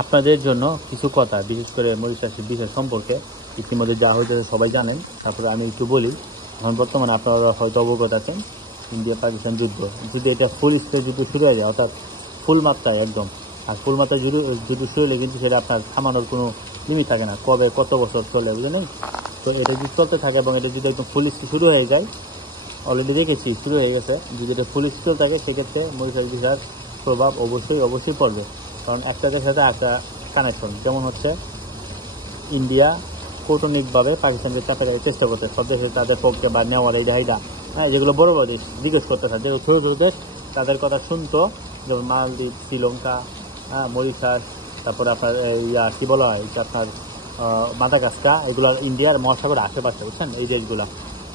আপনাদের জন্য কিছু কথা, বিশেষ করে মরিশাসের বিষয় সম্পর্কে ইতিমধ্যে যা হয়েছে সবাই জানেন। তারপরে আমি একটু বলি। এখন বর্তমানে আপনারা হয়তো অবগত আছেন ইন্ডিয়া পাকিস্তান যুদ্ধ, যদি এটা ফুল স্কেল যুদ্ধ শুরু হয়ে যায়, অর্থাৎ ফুল মাত্রায় একদম, আর ফুল মাত্রায় যুদ্ধ শুরু হলে কিন্তু সেটা আপনার থামানোর কোনো লিমিট থাকে না, কবে কত বছর চলে, বুঝলেন। তো এটা যদি চলতে থাকে এবং এটা যদি একদম ফুল স্কেল শুরু হয়ে যায়, অলরেডি দেখেছি শুরু হয়ে গেছে, যদি এটা ফুল স্কেল থাকে সেক্ষেত্রে মরিশাস ভিসার প্রভাব অবশ্যই পড়বে। কারণ একটার সাথে একটা কানেকশন, যেমন হচ্ছে ইন্ডিয়া কূটনৈতিকভাবে পাকিস্তানকে চাপে রাখার চেষ্টা করতে, সব দেশে তাদের পক্ষে বা নেওয়ার এই জায়গা, হ্যাঁ, যেগুলো বড় বড় দেশ জিজ্ঞেস করতে থাকে, যেগুলো ছোটো ছোটো দেশ তাদের কথা শুনতো, যেমন মালদ্বীপ, শ্রীলঙ্কা, হ্যাঁ, মরিশাস, তারপরে আপনার কী বলা হয় যে আপনার মাদাগাস্কার, এগুলো ইন্ডিয়ার মহাসাগরের আশেপাশে, বুঝছেন, এই দেশগুলো।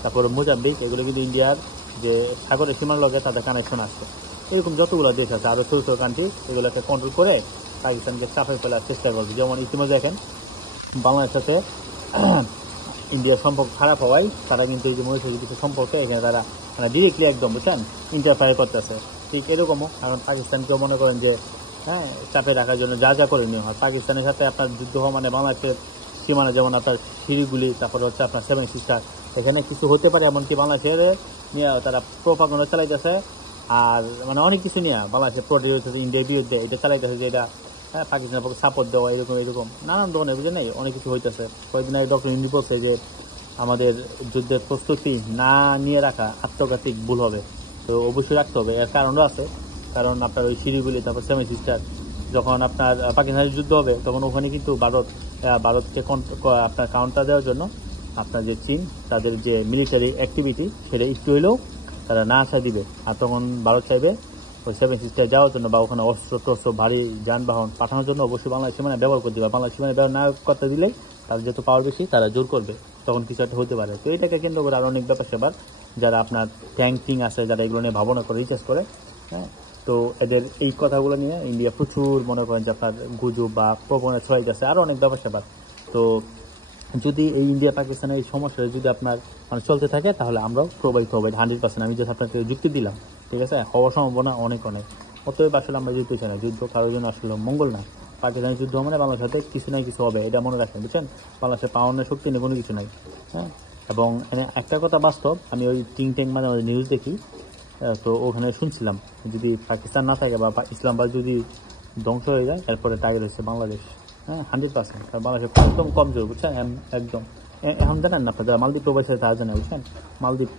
তারপরে মোজাম্বিক, এগুলো কিন্তু ইন্ডিয়ার যে সাগরের সীমার লগে তাদের কানেকশন আসছে। এরকম যতগুলো দেশ আছে আরও ছোটো ছোটো কান্ট্রি, এগুলোকে কন্ট্রোল করে পাকিস্তানকে চাপে ফেলার চেষ্টা করবে। যেমন ইতিমধ্যে দেখেন বাংলাদেশের সাথে ইন্ডিয়ার সম্পর্ক খারাপ হওয়ায় তারা কিন্তু এই যে মরিশাসের কিছু সম্পর্কে এখানে তারা মানে ডিরেক্টলি একদম, বুঝছেন, ইন্টারফেয়ার করতেছে। ঠিক এরকমও, কারণ পাকিস্তানকেও মনে করেন যে হ্যাঁ চাপে রাখার জন্য যা করে নেওয়া হয়। পাকিস্তানের সাথে আপনার যুদ্ধ হওয়া মানে বাংলাদেশের সীমানা, যেমন আপনার শিলিগুড়ি, তারপরে হচ্ছে আপনার 7 সিস্টার, এখানে কিছু হতে পারে, এমনকি বাংলাদেশের নিয়ে তারা প্রোপাগান্ডা চালাইতেছে। আর মানে অনেক কিছু নিয়ে বাংলাদেশের প্রোটেস্ট হচ্ছে ইন্ডিয়ার বিরুদ্ধে, এটা চালাইতেছে যে এটা হ্যাঁ পাকিস্তানের পক্ষে সাপোর্ট দেওয়া, এরকম নানান ধরনের, বুঝলেন, অনেক কিছু হইতেছে। কয়েকদিন আগে ডক্টর ইন্দি বলছে যে আমাদের যুদ্ধের প্রস্তুতি না নিয়ে রাখা আত্মঘাতিক ভুল হবে। তো অবশ্যই রাখতে হবে, এর কারণও আছে। কারণ আপনার ওই শিলিগুড়ি, তারপর 7 সিস্টার, যখন আপনার পাকিস্তানের যুদ্ধ হবে তখন ওখানে কিন্তু ভারতকে আপনার কাউন্টার দেওয়ার জন্য আপনার যে চীন, তাদের যে মিলিটারি অ্যাক্টিভিটি সেটা একটু হলেও তারা না আসা দিবে। আর তখন ভারত চাইবে ওই 7 সিস্টার যাওয়ার জন্য বা ওখানে অস্ত্র টস্ত্র ভারী যানবাহন পাঠানোর জন্য অবশ্যই বাংলাদেশ সীমানা ব্যবহার করতে হবে। বাংলাদেশ সীমানা ব্যবহার না করতে দিলে তাদের যত পাওয়ার বেশি তারা জোর করবে, তখন কিছু একটা হতে পারে। তো এটাকে কেন্দ্র করে আরও অনেক ব্যাপার সেবার, যারা আপনার ট্যাঙ্কিং আছে, যারা এগুলো নিয়ে ভাবনা করে রিসার্চ করে, হ্যাঁ, তো এদের এই কথাগুলো নিয়ে ইন্ডিয়া প্রচুর মনে করেন যে আপনার গুজব বা প্রবণতা ছড়াই যাচ্ছে, আরও অনেক ব্যাপার সেবার। তো যদি এই ইন্ডিয়া পাকিস্তানের এই সমস্যাটা যদি আপনার মানে চলতে থাকে, তাহলে আমরাও প্রবাহিত হবে 100%। আমি যে আপনাকে যুক্তি দিলাম, ঠিক আছে, হওয়ার সম্ভাবনা অনেক। অতএব আসলে আমরা যুদ্ধ চাই না, যুদ্ধ কারোর জন্য আসলে মঙ্গল না। পাকিস্তানের যুদ্ধ মানে বাংলাদেশের সাথে কিছু না কিছু হবে, এটা মনে রাখেন, বুঝছেন। বাংলাদেশের পাওয়ানোর শক্তি নেই, কোনো কিছু নাই, হ্যাঁ। এবং একটা কথা বাস্তব, আমি ওই টিং মানে নিউজ দেখি, তো ওখানে শুনছিলাম যদি পাকিস্তান না থাকে বা ইসলামাবাদ যদি ধ্বংস হয়ে যায়, এরপরে টার্গেট হচ্ছে বাংলাদেশ, হ্যাঁ, 100%। কারণ বাংলাদেশ একদম কমজোর, বুঝছেন, একদম। এখন জানেন না আপনার যারা মালদ্বীপ প্রবাসী তারা জানে, বুঝছেন, মালদ্বীপ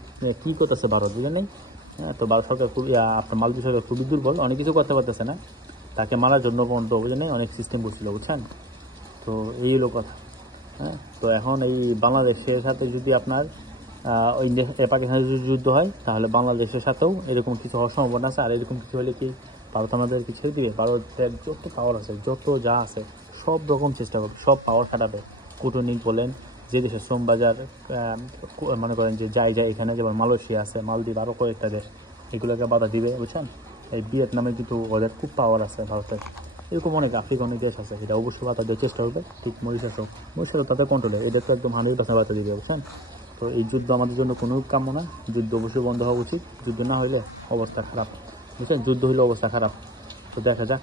কী করতেছে ভারত, বুঝলেন নেই। হ্যাঁ, তো ভারত সরকার খুবই, আপনার মালদ্বীপ সরকার খুবই দুর্বল, অনেক কিছু করতে পারতেছে না। তাকে মারার জন্য পর্যন্ত, বুঝলেন, অনেক সিস্টেম করছিল, বুঝছেন। তো এই হলো কথা, হ্যাঁ। তো এখন এই বাংলাদেশের সাথে যদি আপনার ইন্ডিয়া পাকিস্তানের যদি যুদ্ধ হয়, তাহলে বাংলাদেশের সাথেও এরকম কিছু হওয়ার সম্ভাবনা আছে। আর এরকম কিছু হলে কি ভারত আমাদের কিছু দিবে? ভারতের যত পাওয়ার আছে, যত যা আছে, সব রকম চেষ্টা করবে, সব পাওয়ার খাটাবে। কূটনীতি বলেন, যে দেশের শ্রম বাজার মনে করেন যে যায় এখানে, যেমন মালয়েশিয়া আছে, মালদ্বীপ, আরও কয়েকটা দেশ, এগুলোকে বাধা দিবে, বুঝছেন। এই ভিয়েতনামে কিন্তু ওদের খুব পাওয়ার আছে ভারতের। এরকম অনেক আফ্রিকান অনেক দেশ আছে, এটা অবশ্যই বাধা দেওয়ার চেষ্টা করবে। ঠিক মরিশাসও তাদের কন্ট্রোলে, এদের তো একদম 100% বাধা দিবে, বুঝছেন। তো এই যুদ্ধ আমাদের জন্য কোনো কাম্য না, যুদ্ধ অবশ্যই বন্ধ হওয়া উচিত। যুদ্ধ না হলে অবস্থা খারাপ, বুঝছেন, যুদ্ধ হলে অবস্থা খারাপ। তো দেখা যাক